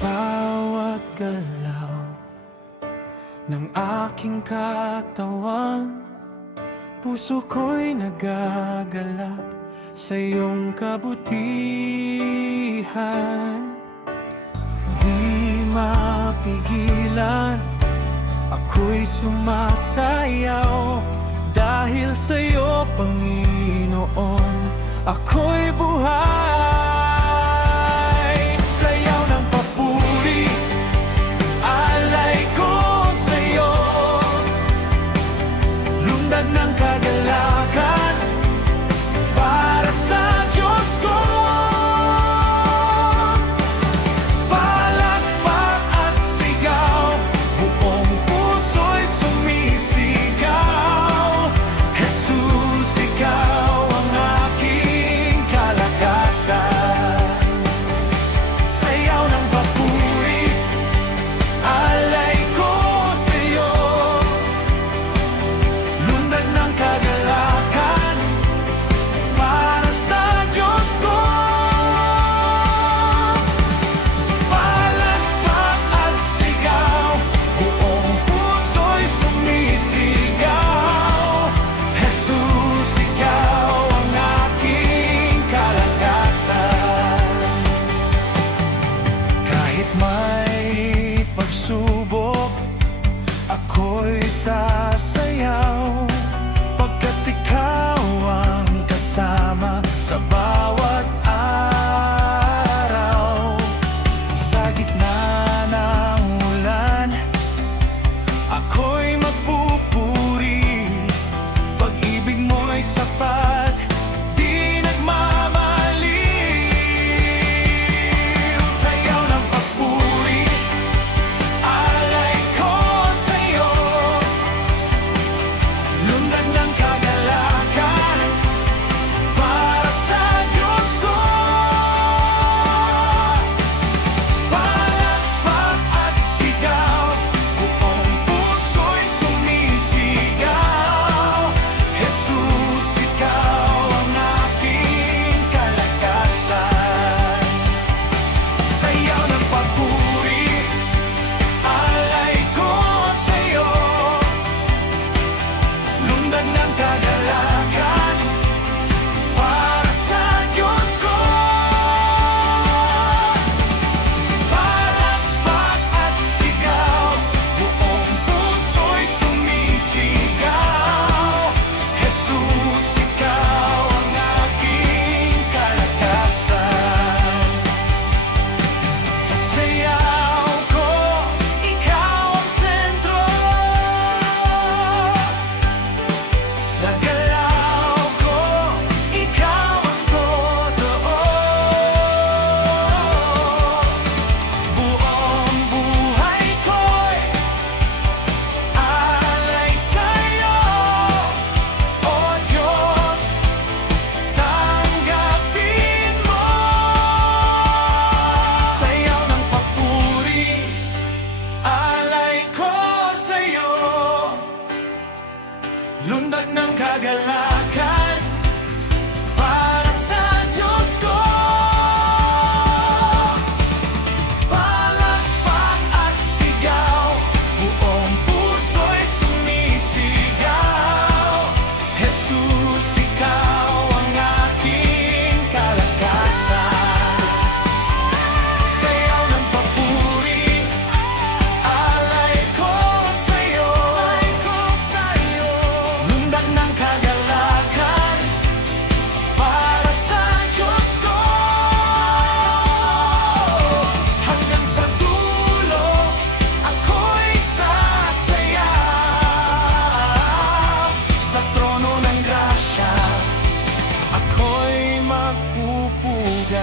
bawat galaw ng aking katawan, puso ko'y nagagalap sa iyong kabutihan. Di mapigilan, ako'y sumasayaw dahil sa'yo, Panginoon, ako'y buhay. Sayaw ng papuri, alay ko sa'yo, lundag ng kagalakan para sa Diyos ko. Palakpak at sigaw, buong puso'y sumisigaw. Jesus, ikaw ang aking kalakasan. Sayaw ng papuri, alay ko sa'yo, lundag ng kagalakan para sa Diyos ko. Palakpak at sigaw, buong puso'y sumisigaw. Jesus, ikaw ang aking kalakasan. Kahit may pagsubok, ako'y sasayaw, pagkat ikaw ang kasama sa bawat araw. Sa gitna ng ulan, ako'y magpupuri, pag-ibig mo'y sapat, di nagmamaliw. Sayaw ng papuri, alay ko sa'yo, lundag ng kagalakan para sa Diyos ko. Palakpak at sigaw, buong puso'y sumisigaw. Jesus, ikaw ang aking kalakasan. Sayaw ng papuri, alay ko sa'yo, lundag ng kagalakan para sa Diyos ko. Palakpak at sigaw, buong puso'y sumisigaw. Jesus, ikaw ang aking kalakasan. Sa sayaw ko, ikaw ang sentro, sa galaw ko, ikaw ang totoo. Buong buhay ko'y alay sa'yo, O Diyos, tanggapin mo. Sayaw ng papuri, alay ko sa'yo, lundag ng kagalakan para sa Diyos ko. Palakpak at sigaw, buong puso'y sumisigaw. Jesus, ikaw ang aking kalakasan. Sayaw ng papuri, alay ko sa'yo, lundag ng kagalakan para sa Diyos ko. Hanggang sa dulo, ako'y sasayaw. Sa trono ng grasya, ako'y magpupugay.